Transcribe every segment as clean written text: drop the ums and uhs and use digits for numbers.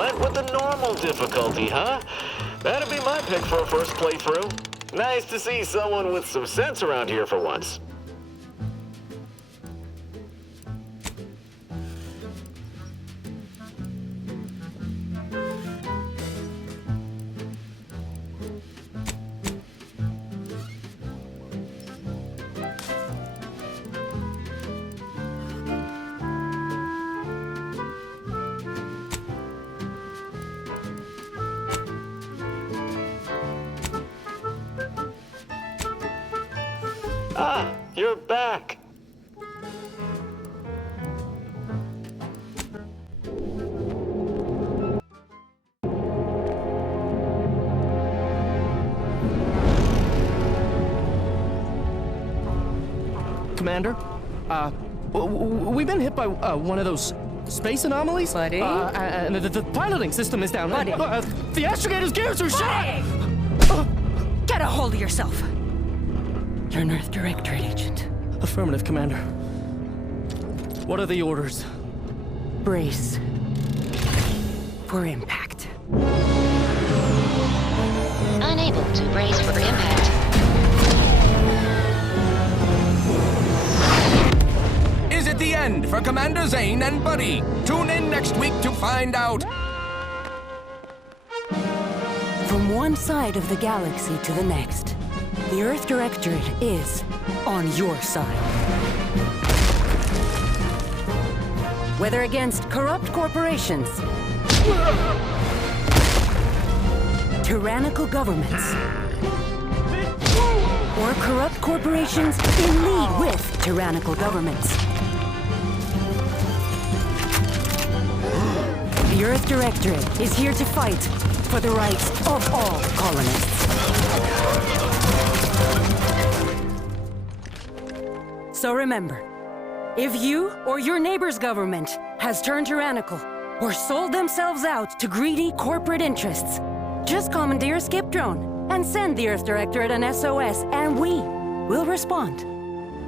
Went with the normal difficulty, huh? That'd be my pick for a first playthrough. Nice to see someone with some sense around here for once. Ah, you're back. Commander, we've been hit by one of those space anomalies. Buddy? And the piloting system is down. Buddy? The astrogator's gears are shot! Get a hold of yourself! You're an Earth Directorate agent. Affirmative, Commander. What are the orders? Brace for impact. Unable to brace for impact. Is it the end for Commander Zane and Buddy? Tune in next week to find out. From one side of the galaxy to the next, the Earth Directorate is on your side. Whether against corrupt corporations, tyrannical governments, or corrupt corporations in league with tyrannical governments, the Earth Directorate is here to fight for the rights of all colonists. So remember, if you or your neighbor's government has turned tyrannical or sold themselves out to greedy corporate interests, just commandeer a skip drone and send the Earth Directorate an SOS, and we will respond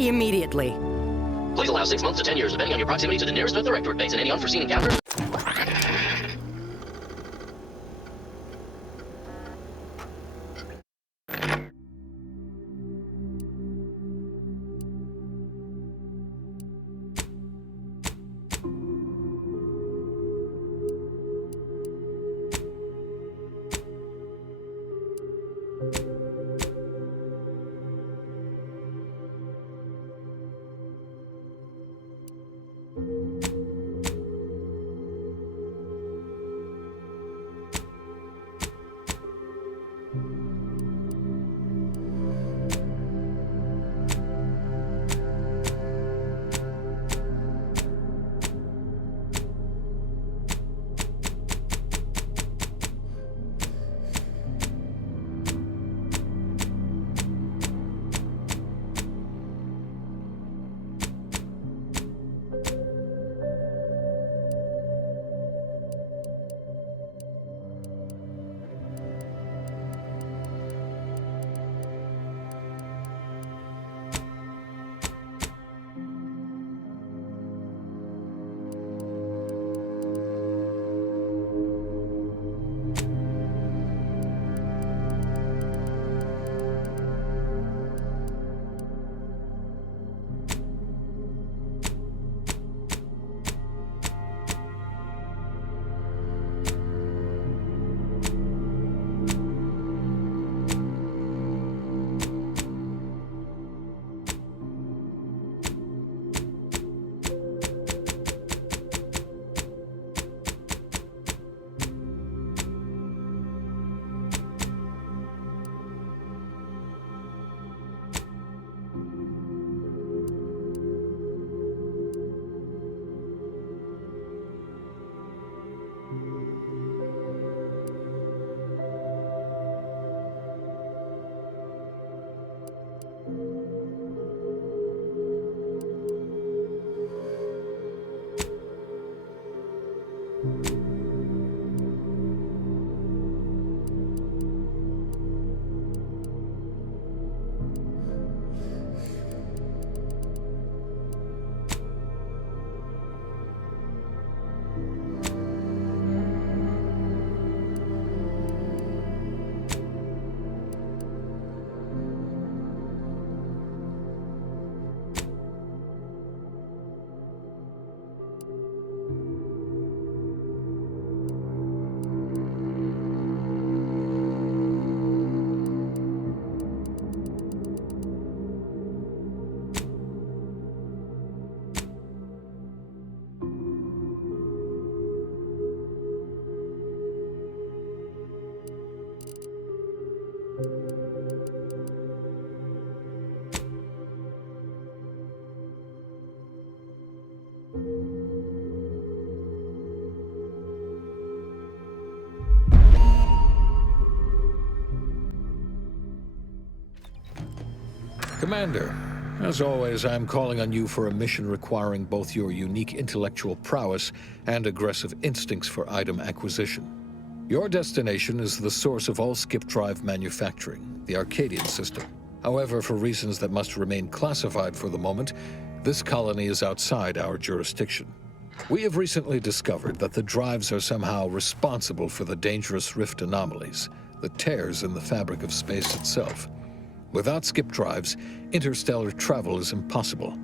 immediately. Please allow 6 months to 10 years, depending on your proximity to the nearest Earth Directorate base and any unforeseen encounter. Commander, as always, I'm calling on you for a mission requiring both your unique intellectual prowess and aggressive instincts for item acquisition. Your destination is the source of all skip drive manufacturing, the Arcadian system. However, for reasons that must remain classified for the moment, this colony is outside our jurisdiction. We have recently discovered that the drives are somehow responsible for the dangerous rift anomalies, the tears in the fabric of space itself. Without skip drives, interstellar travel is impossible.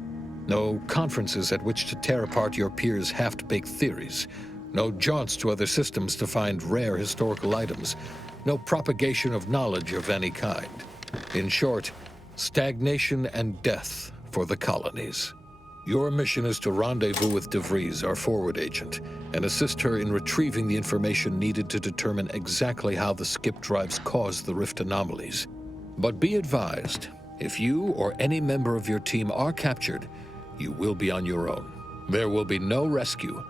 No conferences at which to tear apart your peers' half-baked theories. No jaunts to other systems to find rare historical items. No propagation of knowledge of any kind. In short, stagnation and death for the colonies. Your mission is to rendezvous with DeVries, our forward agent, and assist her in retrieving the information needed to determine exactly how the skip drives caused the rift anomalies. But be advised, if you or any member of your team are captured, you will be on your own. There will be no rescue.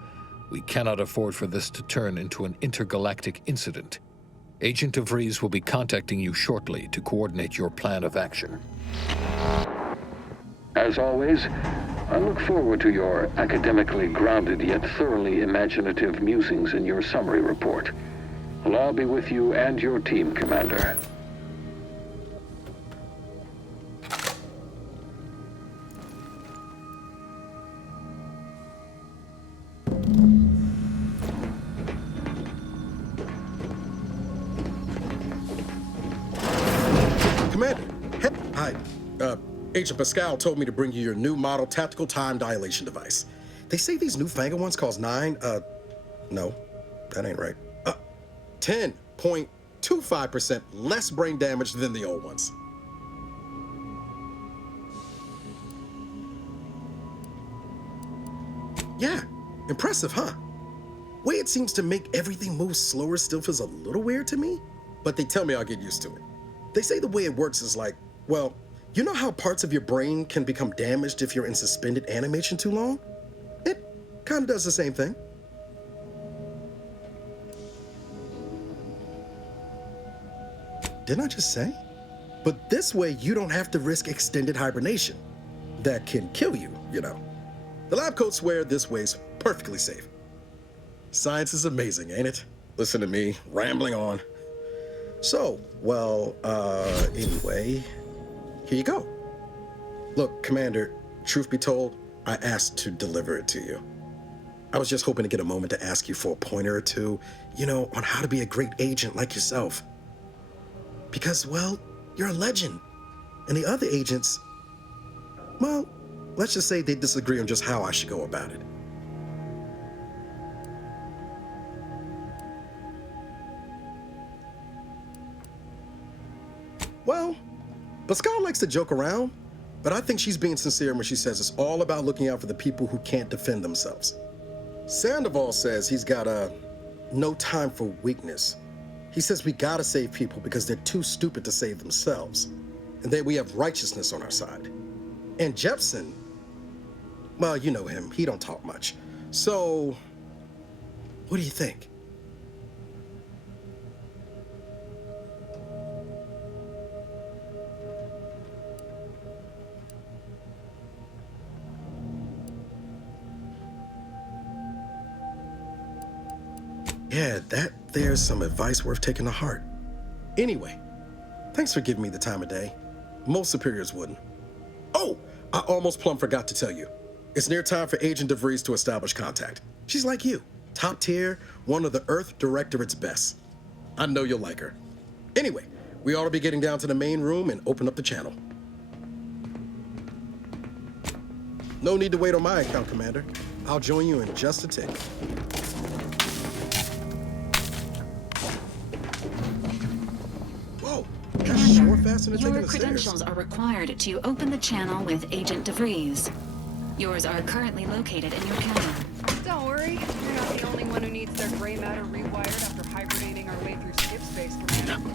We cannot afford for this to turn into an intergalactic incident. Agent DeVries will be contacting you shortly to coordinate your plan of action. As always, I look forward to your academically grounded yet thoroughly imaginative musings in your summary report. I'll be with you and your team, Commander. Commander, hi. Agent Pascal told me to bring you your new model tactical time dilation device. They say these newfangled ones cost no, that ain't right. 10.25% less brain damage than the old ones. Yeah, impressive, huh? Way it seems to make everything move slower still feels a little weird to me, but they tell me I'll get used to it. They say the way it works is like, well, you know how parts of your brain can become damaged if you're in suspended animation too long? It kind of does the same thing. Didn't I just say? But this way you don't have to risk extended hibernation. That can kill you, you know. The lab coats swear this way's perfectly safe. Science is amazing, ain't it? Listen to me, rambling on. So, well, anyway, here you go. Look, Commander, truth be told, I asked to deliver it to you. I was just hoping to get a moment to ask you for a pointer or two, you know, on how to be a great agent like yourself. Because, well, you're a legend. And the other agents, well, let's just say they disagree on just how I should go about it. Well, Pascal likes to joke around, but I think she's being sincere when she says it's all about looking out for the people who can't defend themselves. Sandoval says he's got no time for weakness. He says we gotta save people because they're too stupid to save themselves, and that we have righteousness on our side. And Jepson, well, you know him, he don't talk much. So, what do you think? Yeah, there's some advice worth taking to heart. Anyway, thanks for giving me the time of day. Most superiors wouldn't. Oh, I almost plumb forgot to tell you. It's near time for Agent DeVries to establish contact. She's like you, top tier, one of the Earth Directorate's best. I know you'll like her. Anyway, we ought to be getting down to the main room and open up the channel. No need to wait on my account, Commander. I'll join you in just a tick. Your credentials are required to open the channel with Agent DeVries. Yours are currently located in your camera. Don't worry, you're not the only one who needs their gray matter rewired after hibernating our way through skip space, Commander.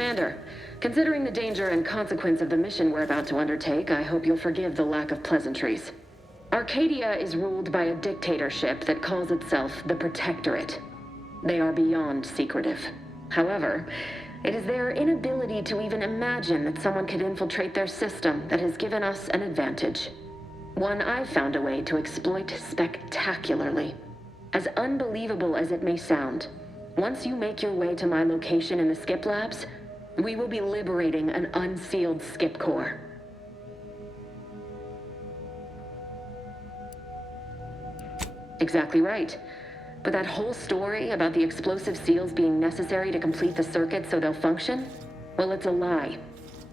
Commander, considering the danger and consequence of the mission we're about to undertake, I hope you'll forgive the lack of pleasantries. Arcadia is ruled by a dictatorship that calls itself the Protectorate. They are beyond secretive. However, it is their inability to even imagine that someone could infiltrate their system that has given us an advantage. One I've found a way to exploit spectacularly. As unbelievable as it may sound, once you make your way to my location in the Skip Labs, we will be liberating an unsealed Skip core. Exactly right. But that whole story about the explosive seals being necessary to complete the circuit so they'll function? Well, it's a lie.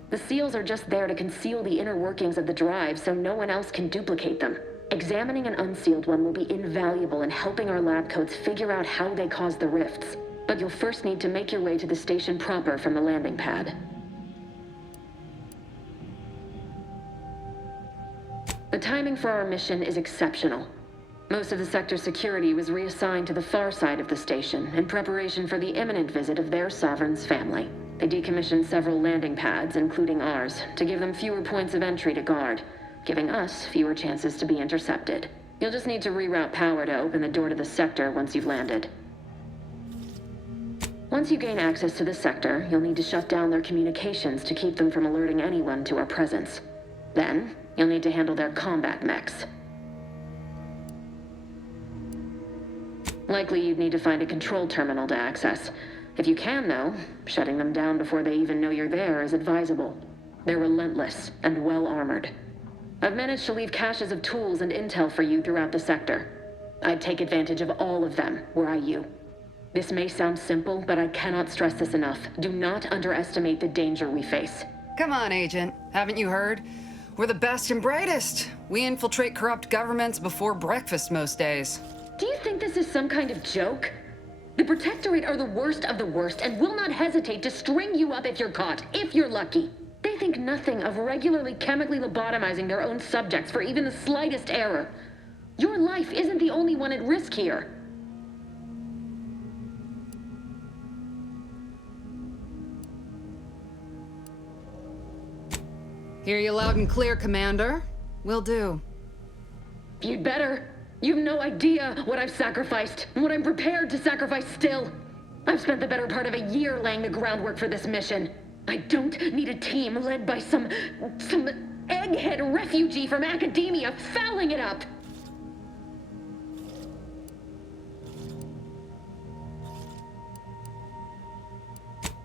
The seals are just there to conceal the inner workings of the drive so no one else can duplicate them. Examining an unsealed one will be invaluable in helping our lab coats figure out how they cause the rifts. But you'll first need to make your way to the station proper from the landing pad. The timing for our mission is exceptional. Most of the sector's security was reassigned to the far side of the station in preparation for the imminent visit of their sovereign's family. They decommissioned several landing pads, including ours, to give them fewer points of entry to guard, giving us fewer chances to be intercepted. You'll just need to reroute power to open the door to the sector once you've landed. Once you gain access to the sector, you'll need to shut down their communications to keep them from alerting anyone to our presence. Then, you'll need to handle their combat mechs. Likely you'd need to find a control terminal to access. If you can, though, shutting them down before they even know you're there is advisable. They're relentless and well-armored. I've managed to leave caches of tools and intel for you throughout the sector. I'd take advantage of all of them, were I you. This may sound simple, but I cannot stress this enough. Do not underestimate the danger we face. Come on, Agent. Haven't you heard? We're the best and brightest. We infiltrate corrupt governments before breakfast most days. Do you think this is some kind of joke? The Protectorate are the worst of the worst and will not hesitate to string you up if you're caught, if you're lucky. They think nothing of regularly chemically lobotomizing their own subjects for even the slightest error. Your life isn't the only one at risk here. Hear you loud and clear, Commander. Will do. You'd better. You've no idea what I've sacrificed, and what I'm prepared to sacrifice still. I've spent the better part of a year laying the groundwork for this mission. I don't need a team led by some egghead refugee from academia fouling it up.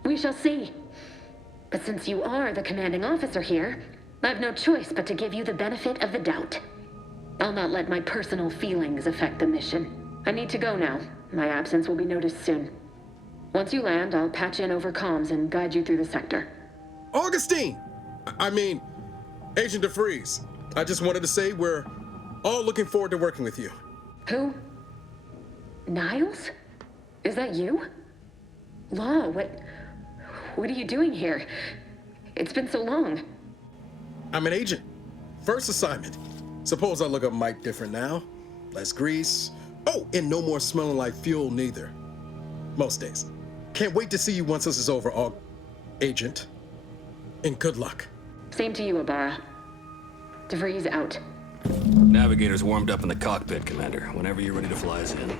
We shall see. But since you are the commanding officer here, I've no choice but to give you the benefit of the doubt. I'll not let my personal feelings affect the mission. I need to go now. My absence will be noticed soon. Once you land, I'll patch in over comms and guide you through the sector. Augustine! Agent DeFreeze. I just wanted to say we're all looking forward to working with you. Who? Niles? Is that you? Law, what are you doing here? It's been so long. I'm an agent. First assignment. Suppose I look up Mike different now. Less grease. Oh, and no more smelling like fuel neither. Most days. Can't wait to see you once this is over, Agent. And good luck. Same to you, Ibarra. DeVries out. Navigator's warmed up in the cockpit, Commander. Whenever you're ready to fly us in.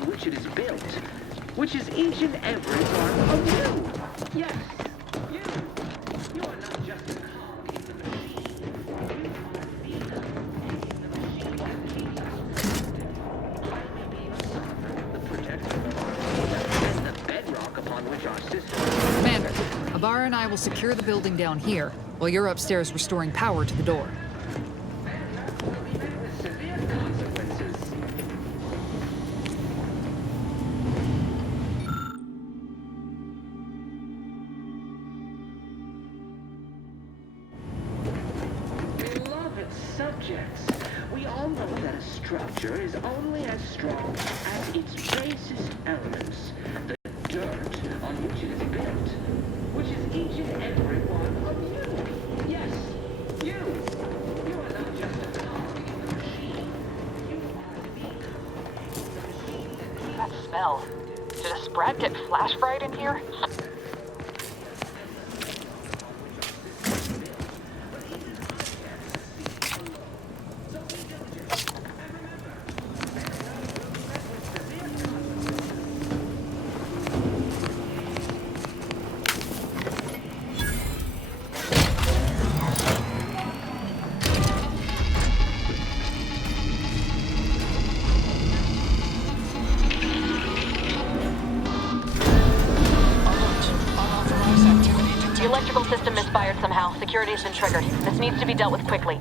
on which it is built, which is each and every one of you. Yes, you. You are not just a cog in the machine. You are the machine that I may be your sovereign, the protector of our data, and the bedrock upon which our system... Commander, Ibarra and I will secure the building down here, while you're upstairs restoring power to the door. Subjects, we all know that a structure is only as strong as its basest elements, the dirt on which it is built, which is each and every one of you. Yes, you. You are not just a cog in the machine. You are the cog in the machine that keeps... That smell. Did a Sprat get flash fried in here? The electrical system misfired somehow. Security has been triggered. This needs to be dealt with quickly.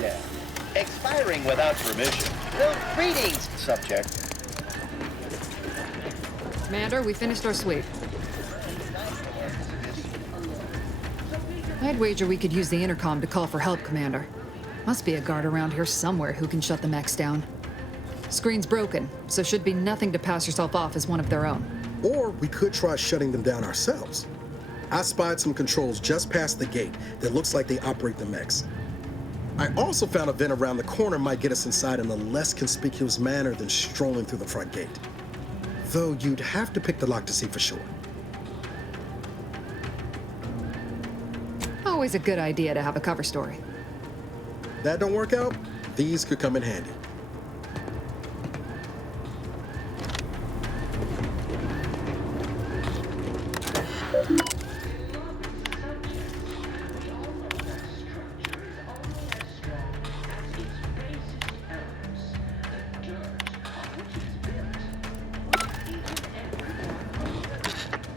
Yeah. Expiring without permission. No greetings, subject. Commander, we finished our sweep. I'd wager we could use the intercom to call for help, Commander. Must be a guard around here somewhere who can shut the mechs down. Screen's broken, so should be nothing to pass yourself off as one of their own. Or we could try shutting them down ourselves. I spied some controls just past the gate that looks like they operate the mechs. I also found a vent around the corner might get us inside in a less conspicuous manner than strolling through the front gate. Though you'd have to pick the lock to see for sure. Always a good idea to have a cover story. That don't work out, these could come in handy.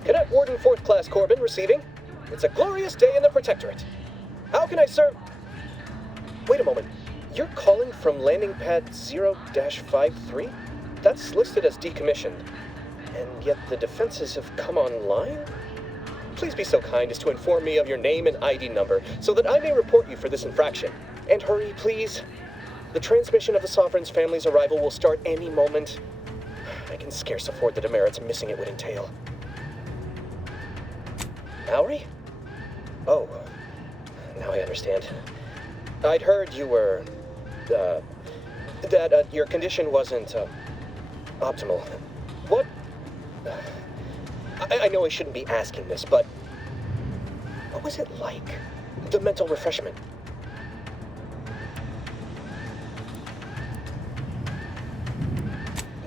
Cadet Warden 4th Class Corbin receiving. It's a glorious day in the Protectorate. How can I serve? Wait a moment. You're calling from landing pad 0-53? That's listed as decommissioned. And yet the defenses have come online? Please be so kind as to inform me of your name and ID number so that I may report you for this infraction. And hurry, please. The transmission of the Sovereign's family's arrival will start any moment. I can scarce afford the demerits missing it would entail. Mallory? Oh, now I understand. I'd heard you were, that your condition wasn't, optimal. What? I know I shouldn't be asking this, but what was it like? The mental refreshment?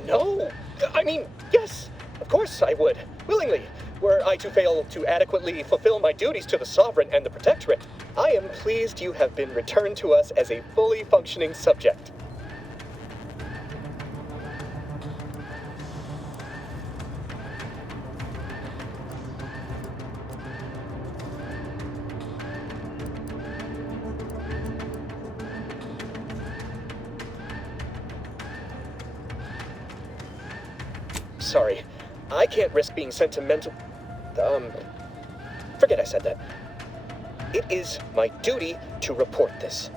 No! I mean, yes! Of course I would. Willingly. Were I to fail to adequately fulfill my duties to the Sovereign and the Protectorate, I am pleased you have been returned to us as a fully functioning subject. Sorry, I can't risk being sentimental. Forget I said that. It is my duty to report this.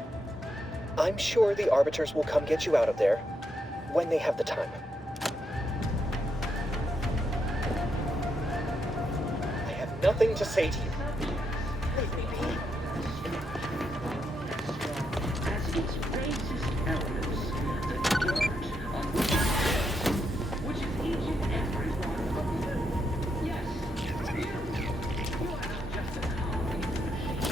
I'm sure the Arbiters will come get you out of there when they have the time. I have nothing to say to you. Leave me be. As its basest elements, the dirt on which is each and every one of you. Yes, you. You are not just a cog in the machine.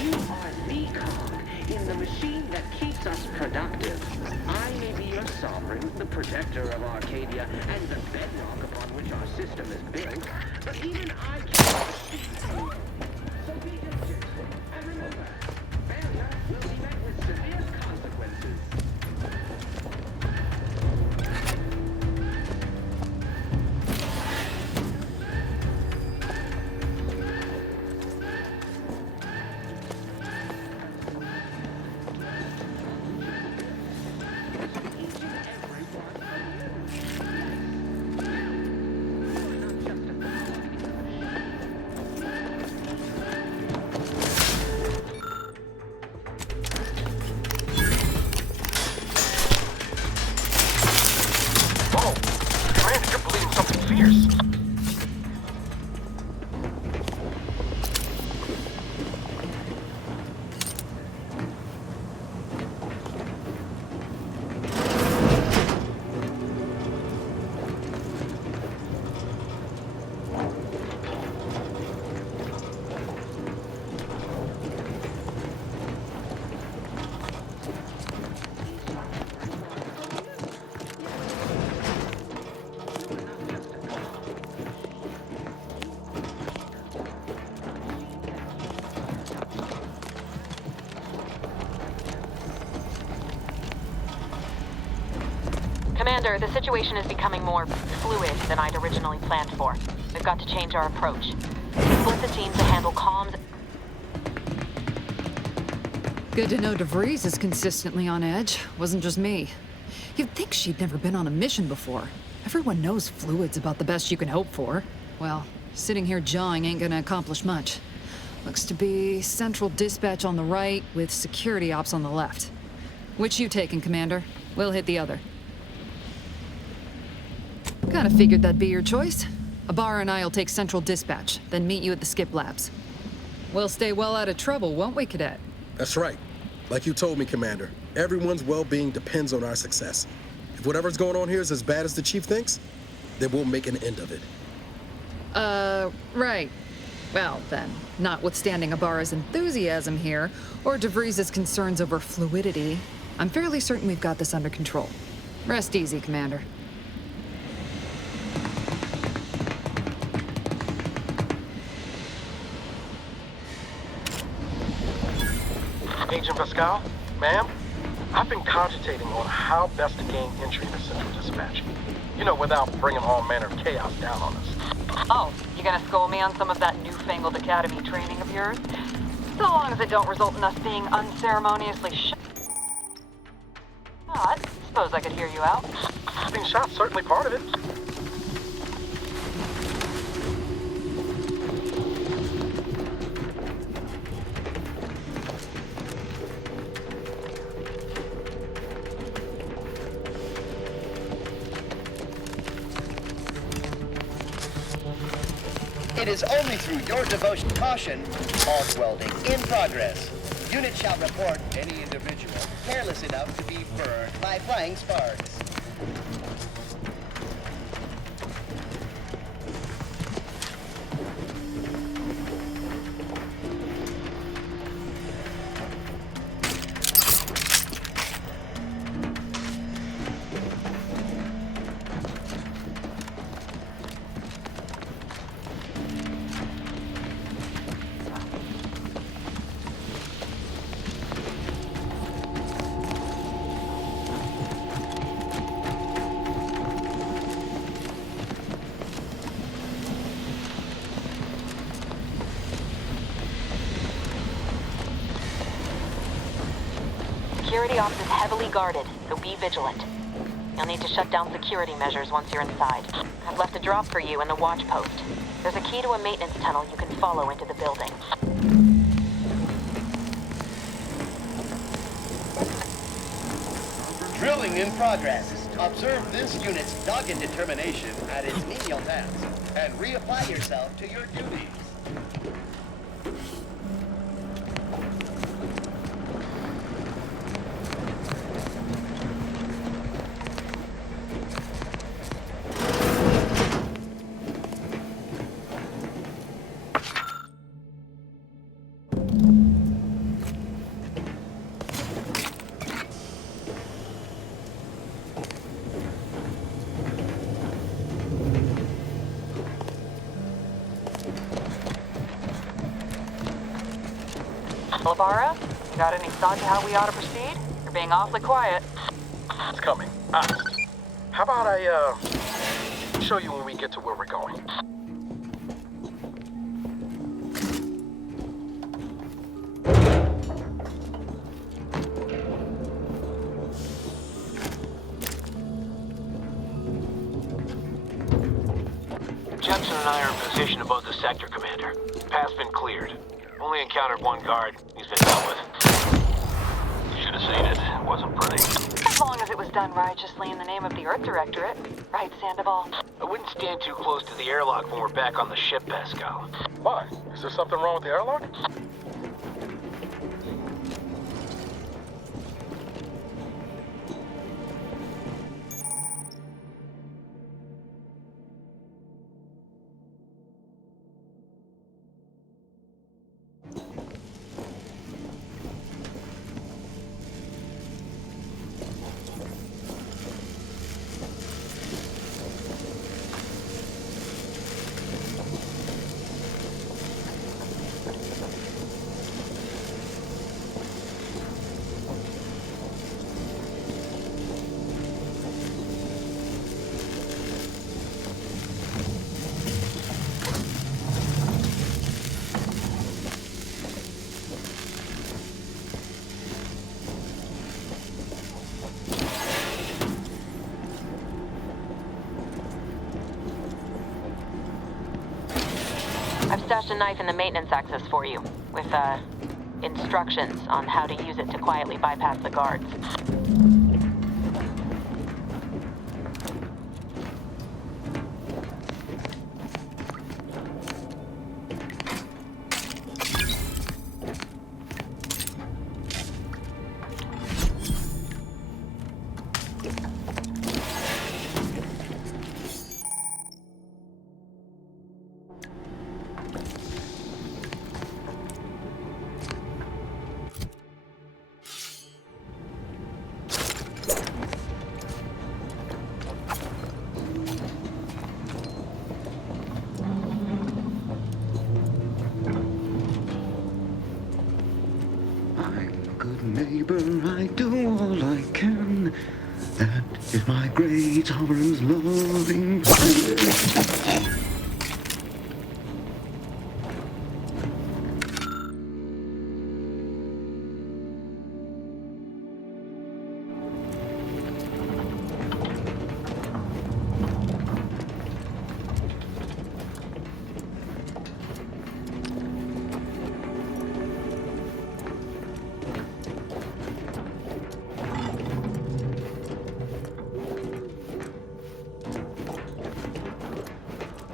You are the cog in the machine that keeps keeps us productive. I may be your sovereign, the protector of Arcadia, and the bedrock upon which our system is built, but even I can't receive you. So be diligent, and remember, failure will be met with severe consequences. Commander, the situation is becoming more fluid than I'd originally planned for. We've got to change our approach. Split the team to handle comms. Good to know DeVries is consistently on edge. Wasn't just me. You'd think she'd never been on a mission before. Everyone knows fluid's about the best you can hope for. Well, sitting here jawing ain't gonna accomplish much. Looks to be central dispatch on the right with security ops on the left. Which you taking, Commander? We'll hit the other. Kinda figured that'd be your choice. Abar and I'll take central dispatch, then meet you at the skip labs. We'll stay well out of trouble, won't we, Cadet? That's right. Like you told me, Commander, everyone's well-being depends on our success. If whatever's going on here is as bad as the Chief thinks, then we'll make an end of it. Right. Well, then, notwithstanding Abar's enthusiasm here, or DeVries' concerns over fluidity, I'm fairly certain we've got this under control. Rest easy, Commander. Agent Pascal, ma'am, I've been cogitating on how best to gain entry into Central Dispatch. You know, without bringing all manner of chaos down on us. Oh, you gonna school me on some of that newfangled academy training of yours? So long as it don't result in us being unceremoniously shot. Suppose I could hear you out. Being shot's certainly part of it. It is only through your devotion. Caution, arc welding in progress. Unit shall report any individual careless enough to be burned by flying sparks. Security ops is heavily guarded, so be vigilant. You'll need to shut down security measures once you're inside. I've left a drop for you in the watch post. There's a key to a maintenance tunnel you can follow into the building. Drilling in progress. Observe this unit's dogged determination at its menial task, and reapply yourself to your duties. Labara, got any thought to how we ought to proceed? You're being awfully quiet. It's coming. Honest. How about I, show you when we get to where we're going? Jensen and I are in position above the sector, Commander. Path's been cleared. Only encountered one guard. He's been dealt with. You should have seen it. It wasn't pretty. As long as it was done righteously in the name of the Earth Directorate. Right, Sandoval? I wouldn't stand too close to the airlock when we're back on the ship, Pascal. Why? Is there something wrong with the airlock? I've stashed a knife in the maintenance access for you, with, instructions on how to use it to quietly bypass the guards. Neighbor, I do all I can. That is my great sovereign's loving.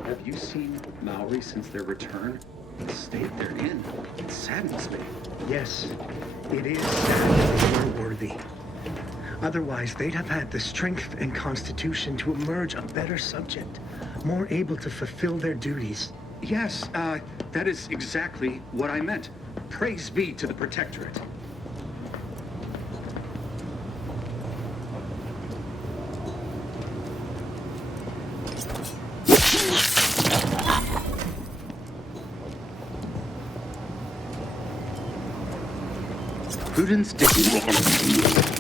Have you seen Maori since their return? The state they're in, it saddens me. Yes, it is sad that we're worthy. Otherwise, they'd have had the strength and constitution to emerge a better subject, more able to fulfill their duties. Yes, that is exactly what I meant. Praise be to the Protectorate. Prudence dictates.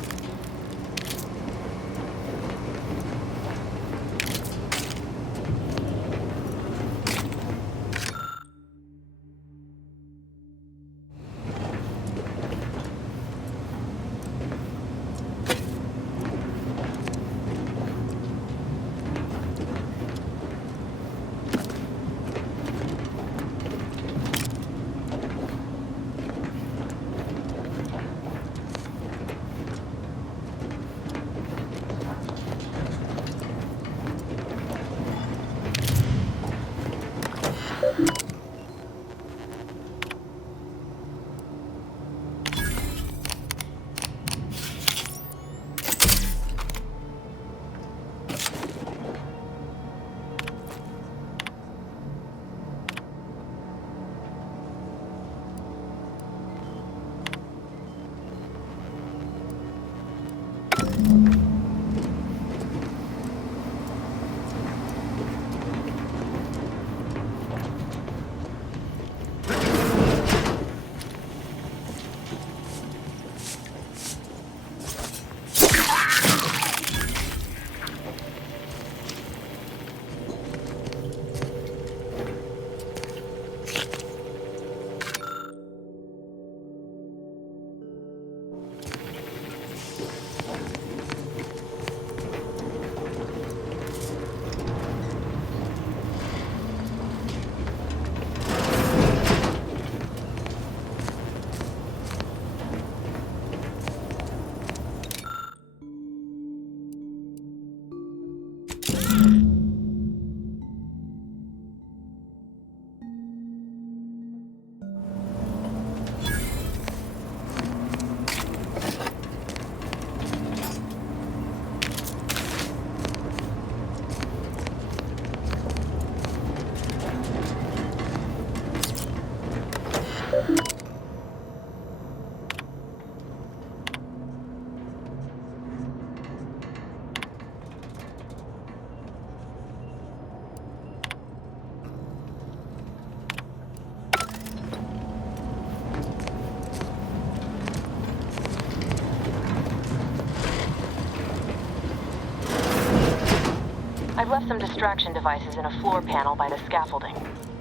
I've left some distraction devices in a floor panel by the scaffolding.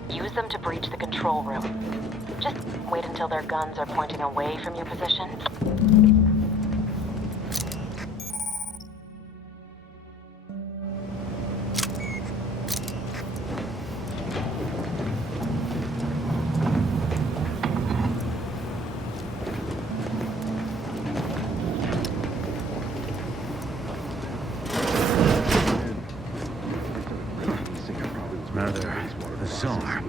Use them to breach the control room. Just wait until their guns are pointing away from your position. Rather bizarre.